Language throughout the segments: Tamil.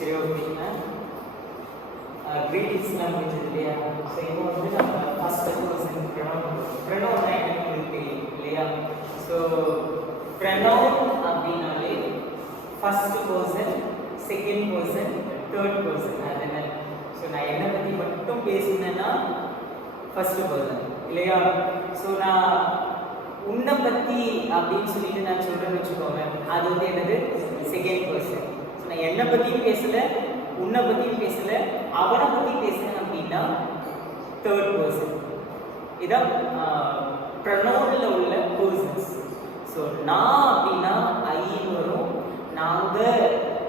சரி ஓகேங்க. கிரீட்டிங்ஸ்லாம் முடிஞ்சது இல்லையா? ஸோ இப்போ வந்து நம்ம ஃபர்ஸ்ட் பர்சன் ப்ரொனவுன் என்னன்னு உங்களுக்கு தெரியும் இல்லையா? ஸோ ப்ரொனவுன் அப்படின்னாலே first person, second person, third person. அது என்ன? ஸோ நான் என்னை பற்றி மட்டும் பேசுனேன்னா ஃபர்ஸ்ட் பர்சன் இல்லையா? ஸோ நான் உன்னை பற்றி அப்படின்னு சொல்லிட்டு நான் சொல்கிறேன்னு வச்சுக்கோங்க, அது வந்து என்னது? Second person. ஸோ நான் என்னை பற்றியும் பேசலை, உன்னை பற்றியும் பேசலை, அவனை பற்றி பேசுனேன் அப்படின்னா தேர்ட் பர்சன். இதான் ப்ரொனவுனில் உள்ள பர்சன்ஸ். ஸோ நான் அப்படின்னா ஐன்னு வரும், நாங்கள்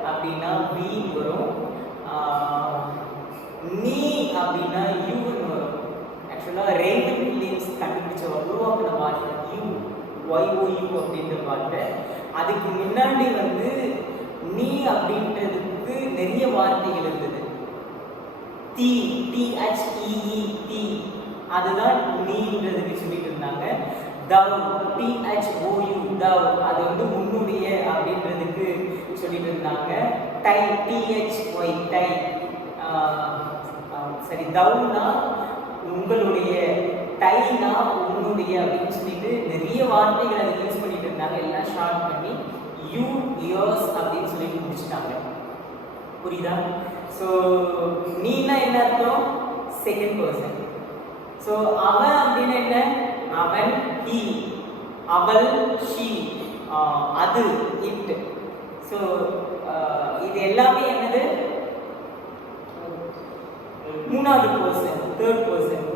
அப்படின்னா வீன்னு வரும், நீ அப்படின்னா யூன்னு வரும். ஆக்சுவலாக ரெண்டு பில்லியன்ஸ் கண்டுபிடிச்ச உருவாக்கின வார்த்தை யூ, YOU அப்படின்ற வார்த்தை. அதுக்கு முன்னாடி வந்து நீ அப்படின்றதுக்கு நிறைய வார்த்தைகள் இருந்தது. THEE அதுதான் நீன்றதுக்கு சொல்லிட்டு இருந்தாங்க. தவ், THOU தவ், அது வந்து உன்னுடைய அப்படின்றதுக்கு சொல்லிட்டு இருந்தாங்க. டை, THY டை, சரி தவ்னா உங்களுடைய, டைனா உன்னுடைய அப்படின்னு சொல்லிட்டு நிறைய வார்த்தைகள் அதை யூஸ் பண்ணிட்டு இருந்தாங்க. எல்லாம் ஷார்ட் பண்ணி யூ, யோர்ஸ் அப்படின்னு சொல்லிட்டு முடிச்சுட்டாங்க. புரியுதா? ஸோ நீனா என்ன அர்த்தம்? Second person. ஸோ அவன் அப்படின்னு என்ன? அவன், ஹி, அவள், ஷி, அது, இட். ஸோ இது எல்லாமே என்னது? மூணாவது பர்சன், தேர்ட் பர்சன்.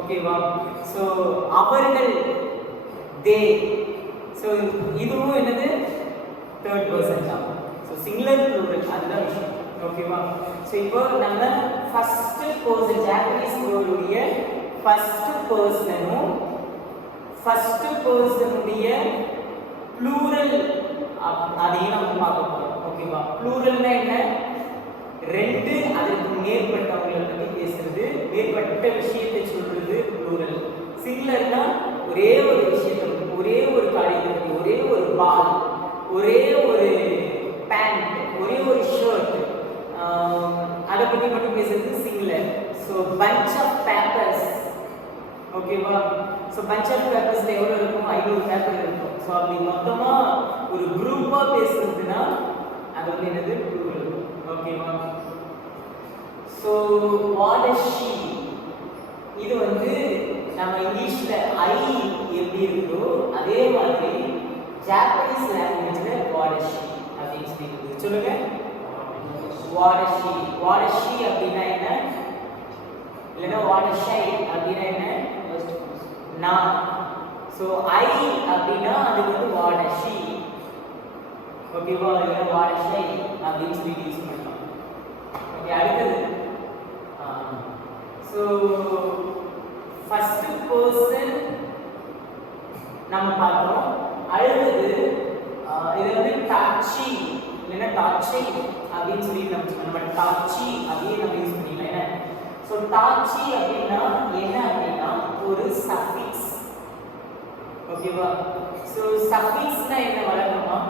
ஓகேவா? ஸோ அவர்கள், தே. ஸோ இதுவும் என்னது? தேர்ட் பர்சன் தான். ஸோ சிங்குலர் ப்ளூரல், அதுதான் விஷயம். ஓகேவா? ஸோ இப்போ நம்ம ஃபர்ஸ்ட் பர்சன், ஜாப்பனீஸ் வேர்டுடைய ஃபர்ஸ்ட் பர்சனும் ஃபர்ஸ்ட் பர்சனுடைய ப்ளூரல் அதையும் நம்ம பார்க்க போகிறோம். ஓகேவா? ப்ளூரல்னா என்ன? ரெண்டு அதற்கு மேற்பட்டவங்களை பற்றி பேசுறது, மேற்பட்ட விஷயத்தை சொல்றது ப்ளூரல். சிங்குலர்னா ஒரே ஒரு விஷயத்தை, ஒரே ஒரு காரியத்தை, ஒரே ஒரு பால், ஒரே ஒரு பேண்ட், ஒரே ஒரு ஷர்ட், அதை பற்றி மட்டும் பேசுறது singular. So bunch of papers. ஓகேவா? ஸோ பஞ்ச் ஆஃப் பேப்பர்ஸில் எவ்வளோ இருக்கும்? 500 பேப்பர் இருக்கும். ஸோ அப்படி மொத்தமாக ஒரு குரூப்பாக பேசுறதுன்னா அது வந்து என்னது? ப்ளூரல். ஓகேவா? ஸோ வாட் இஸ் ஷீ, இது வந்து நம்ம இங்கிலீஷில் ஐ எப்படி இருக்குதோ அதே மாதிரி ஜாப்பனீஸ் லாங்குவேஜில் வாட் இஸ் ஷீ அப்படின்னு சொல்லி சொல்லுங்க. What is she, what is she அப்படின்னா என்ன? இல்லைன்னா வாட் இஸ் ஷை அப்படின்னா என்ன? நான். ஸோ ஐ அப்படின்னா அது வந்து வாட் இஸ் ஷீ. ஓகேவா? இல்லைன்னா வாட் இஸ் ஷை அப்படின்னு சொல்லி யூஸ் பண்ணலாம். ஓகே, அடுத்தது ஸோ ஃபர்ஸ்ட் பர்சன் நம்ம பார்க்குறோம். அடுத்தது இது வந்து டாச்சி இல்லைன்னா டாச்சி அப்படின்னு சொல்லி நம்ம டாச்சி அப்படியே நம்ம யூஸ் பண்ணிக்கலாம். என்ன? ஸோ டாச்சி அப்படின்னா என்ன அப்படின்னா ஒரு சஃபிக்ஸ். ஓகேவா? ஸோ சஃபிக்ஸ்னா என்ன? வழக்கமா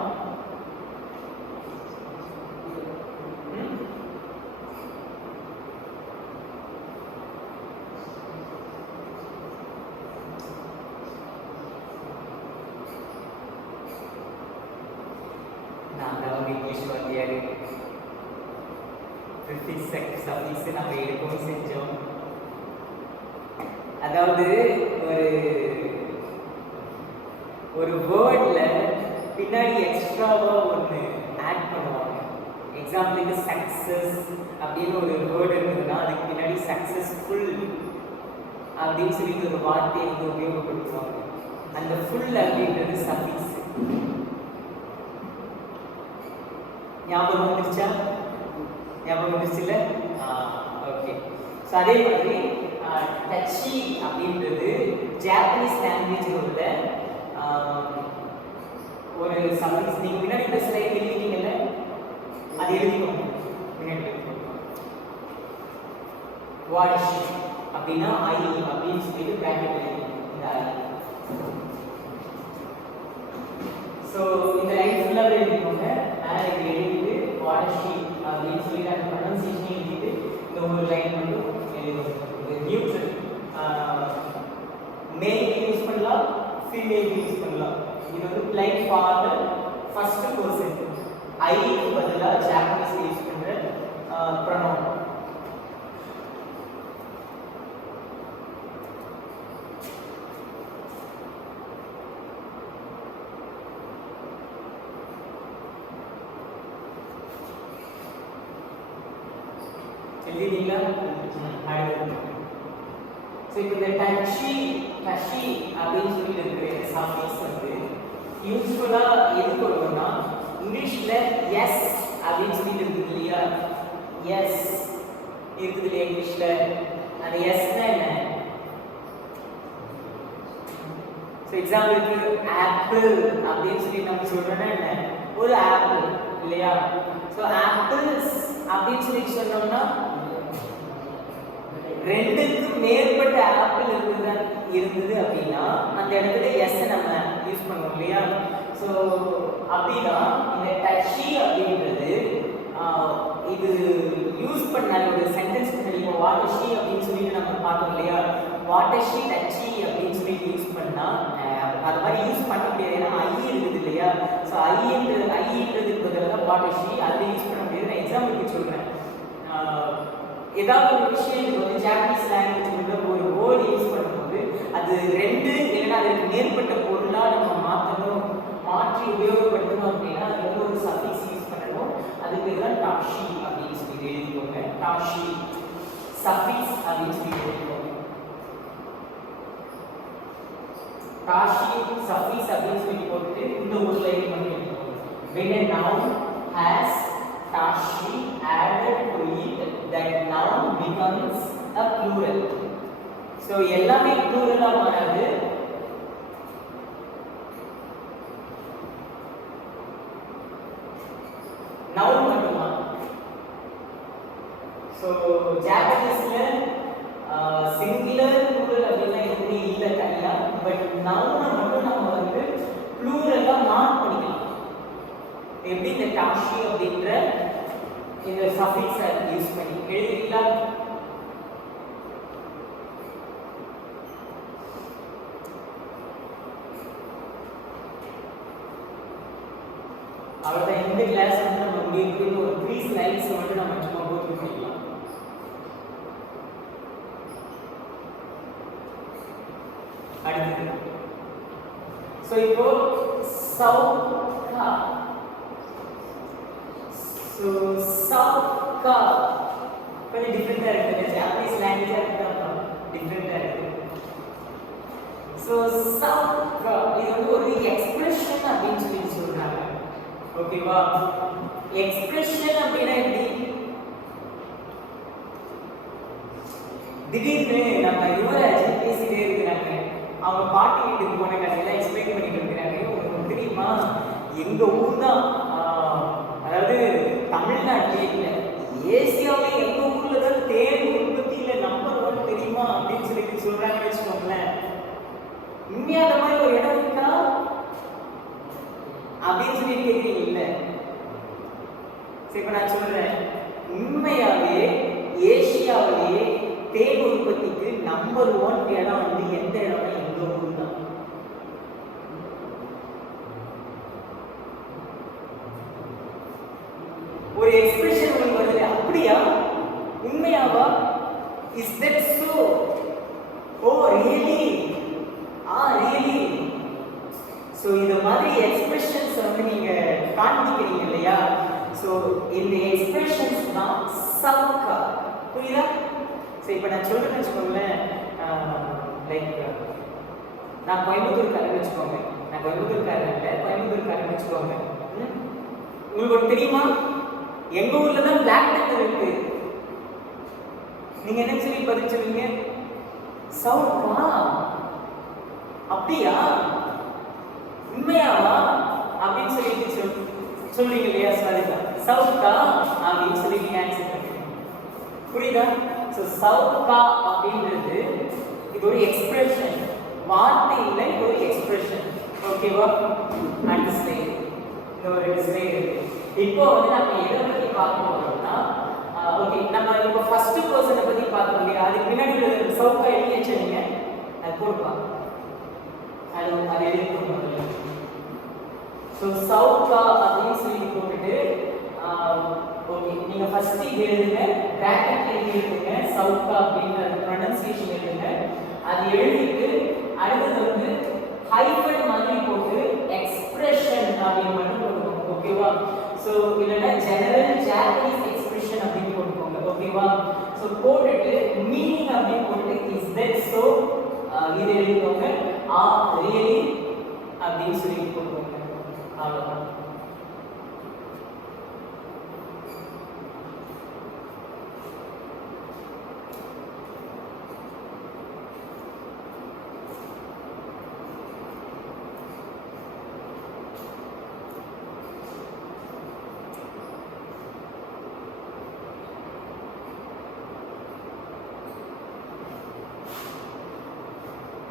இங்கிலீஷ் வாத்தியாரு சஃபிக்ஸ் நம்ம எடுக்கவும் செஞ்சோம். அதாவது ஒரு வேர்டில் பின்னாடி எக்ஸ்ட்ராவாக ஒன்று ஆட் பண்ணுவாங்க. எக்ஸாம்பிளுக்கு சக்ஸஸ் அப்படின்னு ஒரு வேர்டு இருந்ததுன்னா அதுக்கு பின்னாடி சக்ஸஸ்ஃபுல் அப்படின்னு சொல்லிட்டு ஒரு வார்த்தையை வந்து உபயோகப்படுத்துவாங்க. அந்த ஃபுல் அப்படின்றது சஃபிக்ஸ். ஞாபகம் வந்துருச்சா? ஞாபகம் வந்துருச்சுல்ல? ஓகே. ஸோ அதே மாதிரி டச்சி அப்படின்றது ஜாப்பனீஸ் லாங்குவேஜில் உள்ள ஒரு சஃபிக்ஸ். நீங்கள் முன்னாடி இந்த ஸ்லைட் எழுதிட்டீங்கல்ல, அது எழுதிக்கோங்க. முன்னாடி வாட் இஸ் ஷீ அப்படின்னா ஐ அப்படின்னு சொல்லிட்டு பிராக்கெட் எழுதிக்கோங்க. இந்த ஐ. ஸோ இந்த லைன் ஃபுல்லாகவே எழுதிக்கோங்க. மேலே எழுதிட்டு வாட் இஸ் ஷீ அப்படின்னு ஃபீமேல் யூஸ் பண்ணலாம். இது வந்து plain formal first person. I க்கு பதிலா ஜாப்பனீஸ் யூஸ் பண்ற pronoun. எழுதிட்டீங்களா? அடுத்து ஸோ இப்போ இந்த டச்சி அப்படின்னு சொல்லி இருக்கிற சஃபிக்ஸ் வந்து யூஸ்ஃபுல்லாக எதுக்கு வரும்னா இங்கிலீஷில் எஸ் அப்படின்னு சொல்லிட்டு இருக்குது இல்லையா, எஸ் இருக்குது இல்லையா இங்கிலீஷில், அந்த எஸ்னா என்ன? ஸோ எக்ஸாம்பிளுக்கு ஆப்பிள் அப்படின்னு சொல்லி நம்ம சொல்கிறோன்னா என்ன, ஒரு ஆப்பிள் இல்லையா. ஸோ ஆப்பிள்ஸ் அப்படின்னு சொல்லி சொன்னோம்னா ரெண்டுக்கும் மேற்பட்ட ஆப்பிள் இருந்தது அப்படின்னா அந்த இடத்துல எஸ் நம்ம யூஸ் பண்ணுவோம் இல்லையா. ஸோ அப்படின்னா இந்த டச்சி அப்படின்றது இது யூஸ் பண்ண ஒரு சென்டென்ஸ் இப்போ வாட்டஷி அப்படின்னு சொல்லிட்டு நம்ம பார்த்தோம் இல்லையா, வாட்டஷி டச்சி அப்படின்னு சொல்லிட்டு யூஸ் பண்ணால் அது மாதிரி யூஸ் பண்ண முடியாது, ஏன்னா ஐ இருக்குது இல்லையா. ஸோ ஐன்றதுக்கு பதிலாக வாட்டஷி அதை யூஸ் பண்ண முடியாது. நான் எக்ஸாம்பிளுக்கு சொல்கிறேன், ஏதாவது ஒரு விஷயம் வந்து ஜாப்பனீஸ் லாங்குவேஜ் ஒரு வேர்டு யூஸ் பண்ணும்போது அது ரெண்டு இல்லைன்னா அதுக்கு மேற்பட்ட பொருளாக நம்ம மாற்றி உபயோகப்படுத்தணும் அப்படின்னா அது வந்து ஒரு சஃபிக்ஸ் யூஸ் பண்ணணும். அதுக்கு தான் டாஷி அப்படின்னு சொல்லி எழுதிக்கோங்க. டாஷி சஃபிக்ஸ் அப்படின்னு சொல்லி எழுதிக்கோங்க. டாஷி சஃபிக்ஸ் அப்படின்னு சொல்லி போட்டுட்டு இந்த ஒரு லைன் பண்ணி எழுதிக்கோங்க. when a noun has tashi added to it, that noun becomes a plural. So எல்லாமே plural-ஆ மாறாது. noun மட்டும்தான். So ஜாப்பனீஸ்ல சிங்குலர் plural அப்படின்னா எதுவுமே இல்லை தனியா, பட் noun-ஐ மட்டும் நம்ம வந்து plural-ஆ மார்க் பண்ணிக்கலாம். எப்படி இந்த டாஷி அப்படின்ற இந்த சஃபிக்ஸை யூஸ் பண்ணி எழுதிட்டீங்களா? அவ்வளோதான். இந்த கிளாஸ் வந்து நம்ம முடியுது. ஒரு 3 ஸ்லைட்ஸ் மட்டும் நம்ம சும்மா போட்டு பண்ணிக்கலாம். அடுத்து ஸோ இப்போ சவுக்கா. ஸோ சவுக்கா கொஞ்சம் டிஃப்ரெண்டாக இருக்குது. ஜாப்பனீஸ் லாங்குவேஜாக இருந்தால் டிஃப்ரெண்டாக இருக்குது. ஸோ சவுக்கா இது வந்து ஒரு எக்ஸ்பிரஷன் அப்படின்னு சொல்லி சொல்கிறாங்க. ஓகேவா? எக்ஸ்பிரஷன் அப்படின்னா எப்படி? திடீர்னு நம்ம யுவராஜ் பேசிட்டே இருக்கிறாங்க, அவங்க பாட்டி வீட்டுக்கு போன கதையெல்லாம் எக்ஸ்பிளைன் பண்ணிட்டு இருக்கிறாங்க. உங்களுக்கு தெரியுமா, எங்க ஊர் தான், அதாவது தமிழ்நாட்டிலே இல்லை ஏசியாவிலே எங்க ஊர்ல தான் தேன் உற்பத்தியில நம்பர் 1 தெரியுமா அப்படின்னு சொல்லிட்டு சொல்றாங்கன்னு வச்சுக்கோங்களேன். உண்மையா அந்த மாதிரி ஒரு இடம் இருக்கா அப்படின்னு சொல்லிட்டு கேட்குறீங்க இல்லை? சரி, இப்போ நான் சொல்றேன், உண்மையாவே ஏசியாவிலேயே தேன் உற்பத்திக்கு நம்பர் 1 இடம் வந்து எந்த இடம்னா எங்க ஊர் தான். ஒரு எக்ஸ்பிரஷன் உங்களுக்கு வருது, அப்படியா, உண்மையாவா, is that so, oh really, really. So இந்த மாதிரி எக்ஸ்பிரஷன்ஸ் வந்து நீங்க காண்பிக்கிறீங்க இல்லையா? ஸோ இந்த எக்ஸ்பிரஷன்ஸ் தான் சவுக்கா. புரியுதா? ஸோ இப்போ நான் சொல்றேன்னு வச்சுக்கோங்களேன், லைக் நான் கோயம்புத்தூர்காரன்னு வச்சுக்கோங்க, நான் கோயம்புத்தூர்காரன் இல்லை, கோயம்புத்தூர்காரன்னு வச்சுக்கோங்க. உங்களுக்கு ஒன்று தெரியுமா, எங்க ஊர்ல தான் பிளாக் டெண்டர் இருக்கு. நீங்க என்ன சொல்லி பதில் சொல்லுவீங்க? சவுக்கா. அப்படியா, உண்மையாவா அப்படின்னு சொல்லிட்டு சொல்றீங்க இல்லையா? சவுக்கா அப்படின்னு சொல்லிட்டு ஆன்சர் பண்ணுங்க. புரியுதா? ஸோ சவுக்கா அப்படின்றது இது ஒரு எக்ஸ்பிரஷன், வார்த்தை இல்லை, இது ஒரு எக்ஸ்பிரஷன். ஓகேவா? அடுத்த ஸ்லைடு, இந்த ஒரு ஸ்லைடு. இப்போ வந்து நம்ம எதை பத்தி பார்க்க போறோம்னா, ஓகே, நம்ம இப்போ ஃபர்ஸ்ட் பர்சனை பத்தி பார்த்தோம் இல்லையா? அதுக்கு பின்னாடி சவுக்கா எழுதி வச்சுருங்க, அது போடுவா. அது எழுதிக்கோங்க. ஸோ சவுக்கா அப்படின்னு சொல்லி போட்டுட்டு ஓகே நீங்கள் ஃபர்ஸ்ட் இது எழுதுங்க, பிராக்கெட் எழுதிருக்குங்க சவுக்கா அப்படின்ற ப்ரொனன்சியேஷன் எழுதுங்க. அது எழுதிட்டு அடுத்தது வந்து ஹைஃபன் மாதிரி போட்டு எக்ஸ்பிரஷன் அப்படின்னு மட்டும் போட்டுக்கோங்க. ஓகேவா? ஸோ இல்லைன்னா ஜெனரல் ஜாப்பனீஸ் எக்ஸ்பிரஷன் அப்படின்னு போட்டுக்கோங்க. ஓகேவா? ஸோ போட்டுட்டு மீனிங் அப்படின்னு போட்டு இஸ் தட் ஸோ இது எழுதிக்கோங்க. ரியலி அப்படின்னு சொல்லி போட்டுக்கோங்க. அவ்வளோதான்.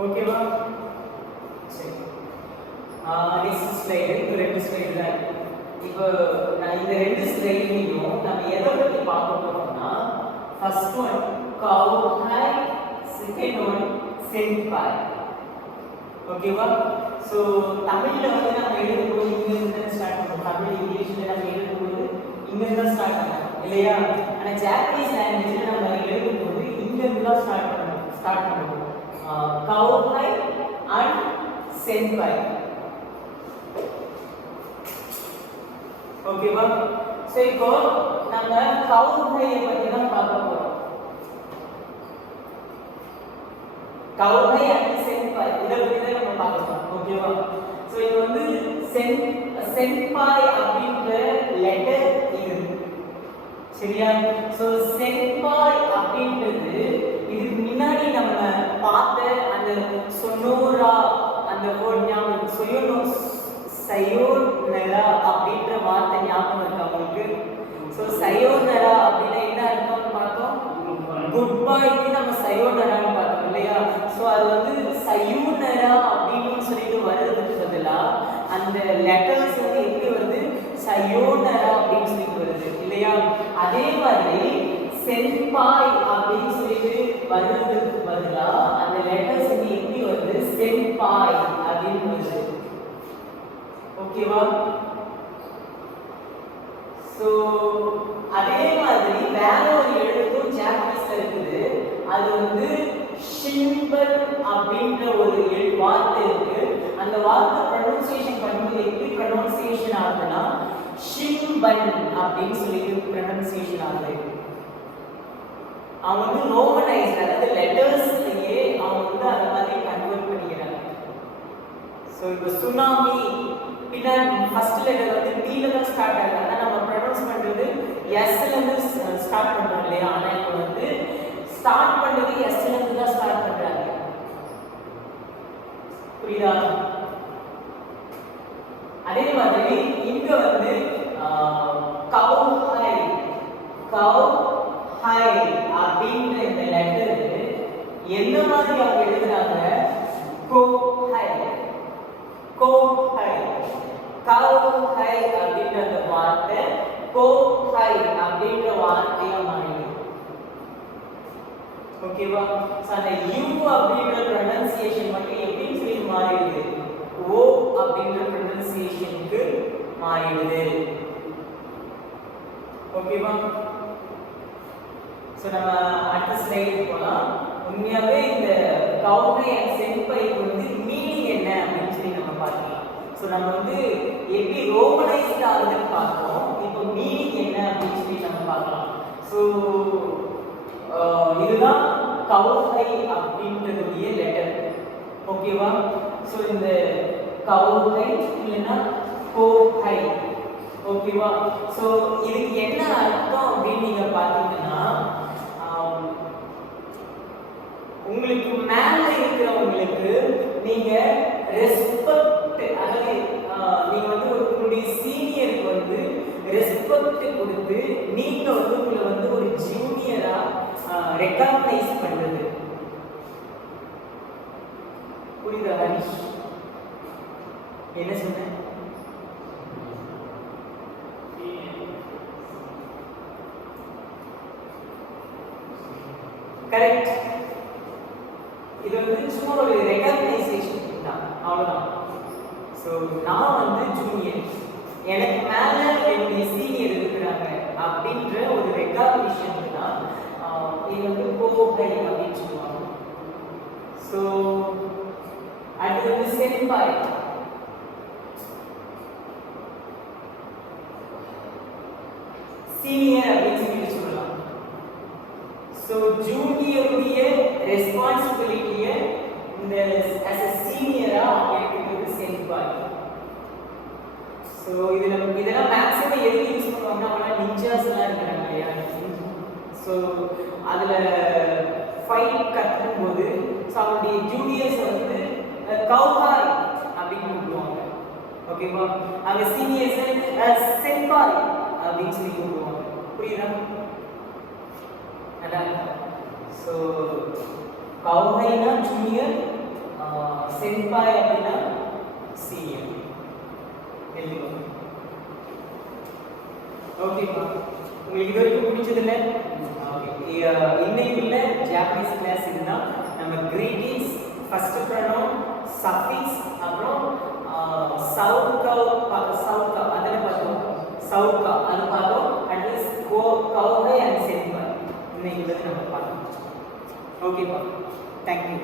ஓகேவா? சரி, நெக்ஸ்ட் ஸ்லைடு. இந்த ரெண்டு ஸ்லைடு தான். இப்போ நான் இந்த ரெண்டு ஸ்லைட்லையும் நம்ம எதை பற்றி பார்க்க போறோம்னா, ஃபர்ஸ்ட் ஒன் கவுஹை, செகண்ட் ஒன் சென்பாய். ஓகேவா? ஸோ தமிழில் வந்து நம்ம எழுதும்போது இங்கிருந்து ஸ்டார்ட் பண்ணுவோம். தமிழ் இங்கிலீஷில் நம்ம எழுதும்போது இங்கிருந்து தான் ஸ்டார்ட் பண்ணணும் இல்லையா? ஆனால் ஜாப்பனீஸ் லாங்குவேஜில் நம்ம எழுதும்போது இங்கிருந்து தான் ஸ்டார்ட் பண்ணுவோம். கவுஹை அண்ட் சென்பாய். ஓகேவா? சோ இப்போ நம்ம கவுஹையை பத்தி தான் பார்க்க போறோம். கவுஹை அண்ட் சென்பாய் இத பத்தி தான் நம்ம பார்க்க போறோம். ஓகேவா? சோ இது வந்து சென்பாய் அப்படின்ற லெட்டர் இது. சரியா? சோ சென்பாய் அப்படின்றது இதுக்கு முன்னாடி நம்ம பார்த்த அந்த சொனோரா அந்த வேர்ட் ஞாபகம், சயோனரா அப்படின்ற வார்த்தை ஞாபகம் இருக்கா உங்களுக்கு? ஸோ சயோனரா அப்படின்னா என்ன அர்த்தம்னு பார்த்தோம். குட் பாய்க்கு நம்ம சயோனரான்னு பார்த்தோம் இல்லையா? ஸோ அது வந்து சயூனரா அப்படின்னு சொல்லிட்டு வர்றதுக்கு பதிலாக அந்த லெட்டர்ஸ் வந்து எப்படி வருது? சயோனரா அப்படின்னு சொல்லிட்டு வருது இல்லையா? அதே மாதிரி சென்பாய் அப்படின்னு சொல்லிட்டு வர்றதுக்கு பதிலாக அந்த லெட்டர்ஸ் வந்து எப்படி வருது? சென்பாய் அப்படின்னு வருது. ஓகேவா? சோ அதே மாதிரி வேற ஒரு எழுத்தும் ஜாப்பனீஸ்ல இருக்குது. அது வந்து ஷின்பன் அப்படின்ற ஒரு வார்த்தை இருக்கு. அந்த வார்த்தை ப்ரொனன்சியேஷன் பண்ணும்போது எப்படி ப்ரொனன்சியேஷன் ஆகுதுன்னா ஷின்பன் அப்படின்னு சொல்லிட்டு ப்ரொனன்சியேஷன் ஆகுது. அவங்க வந்து ரோமனைஸ், அதாவது லெட்டர்ஸ்லயே அவங்க வந்து அந்த மாதிரி கன்வெர்ட் பண்ணிக்கிறாங்க. ஸோ இப்போ சுனாமி பின்னாடி ஃபர்ஸ்ட் லெட்டர் வந்து பீல தான் ஸ்டார்ட் ஆகுது. ஆனால் நம்ம ப்ரொனவுன்ஸ் பண்ணுறது எஸ்ல இருந்து ஸ்டார்ட் பண்ணுறோம் இல்லையா? ஆனால் இப்போ வந்து ஸ்டார்ட் பண்ணுறது எஸ்ல இருந்து தான் ஸ்டார்ட் பண்ணுறாங்க. புரியுதா? அதே மாதிரி இங்க வந்து கவுஹை அப்படின்ற இந்த லெட்டர் என்ன மாதிரி அவங்க எழுதுறாங்க? கோஹை கவுஹை அப்படின்ற அந்த வார்த்தை கோஹை அப்படின்ற வார்த்தையா மாறிடுது. ஓகேவா? அந்த யூ அப்படின்ற ப்ரொனன்சியேஷன் மட்டும் எப்படி சொல்லி மாறிடுது? ஓ அப்படின்ற ப்ரொனன்சியேஷனுக்கு மாறிடுது. ஓகேவா? சோ நம்ம அடுத்த ஸ்லைடுக்கு போலாம். உண்மையாவே இந்த கவுஹை அண்ட் சென்பாய்க்கு வந்து மீனிங் என்ன அப்படின்னு சொல்லி நம்ம பார்க்கலாம். ஸோ நம்ம வந்து எப்படி ரோமனைஸ்ட் ஆகுதுன்னு பார்த்தோம். இப்போ மீனிங் என்ன அப்படின்னு சொல்லி நம்ம பார்க்கலாம். ஸோ இதுதான் கவுஹை அப்படின்றதுடைய லெட்டர். ஓகேவா? ஸோ இந்த கவுஹை இல்லைன்னா கோஹை. ஓகேவா? ஸோ இதுக்கு என்ன அர்த்தம் அப்படின்னு நீங்க பார்த்தீங்கன்னா, உங்களுக்கு மேல இருக்கிறவங்களுக்கு நீங்க ரெஸ்பெக்ட், அதாவது நீங்க வந்து உங்களுடைய சீனியருக்கு வந்து ரெஸ்பெக்ட் கொடுத்து நீங்க வந்து உங்களை வந்து ஒரு ஜூனியரா ரெகக்னைஸ் பண்றது. புரியுதா ஹரிஷ்? என்ன சொன்ன? கரெக்ட். இது வந்து சும்மா ஒரு ரெகக்னைசேஷன் தான். அவ்வளோதான். ஸோ நான் வந்து ஜூனியர், எனக்கு மேலே என்னுடைய சீனியர் இருக்கிறாங்க அப்படின்ற ஒரு ரெகாக்னிஷன் தான் இது வந்து கோகை அப்படின்னு சொல்லுவாங்க. ஸோ அடுத்து வந்து சென்பாய். சீனியர் அப்படின்னு சொல்லலாம். ஸோ ஜூனியருடைய ரெஸ்பான்சிபிலிட்டியை இந்த as a சீனியரா எடுத்துக்கிறது சென்பாய். ஸோ இதெல்லாம் மேக்ஸிமம் எது யூஸ் பண்ணுவாங்கன்னா அவங்களாம் நிஞ்சாஸ்லாம் இருக்கிறாங்க இல்லையா. ஸோ அதில் ஃபைட் கற்றுக்கும்போது ஸோ அவங்களுடைய ஜூனியர்ஸ் வந்து கௌஹாய் அப்படின்னு கூப்பிடுவாங்க. ஓகேவா? அவங்க சீனியர்ஸை சென்பாய் அப்படின்னு சொல்லி கூப்பிடுவாங்க. புரியுதா? அதான். ஸோ கௌஹைனா ஜூனியர், சென்பாய் அப்படின்னா சீனியர். ஓகேப்பா, உங்களுக்கு இது வரைக்கும் பிடிச்சதில்ல? இன்னைக்கு உள்ள ஜாப்பனீஸ் கிளாஸ் இதுதான். நம்ம கிரீட்டிங்ஸ், ஃபர்ஸ்ட் ப்ரொனவுன், சஃபிக்ஸ், அப்புறம் சவுக்கா அதில் பார்த்தோம். சவுக்கா அது பார்த்தோம். அட்லீஸ்ட் கௌஹை அண்ட் சென்பாய் இன்னைக்கு உள்ளது நம்ம பார்த்தோம். ஓகேப்பா, தேங்க்யூ.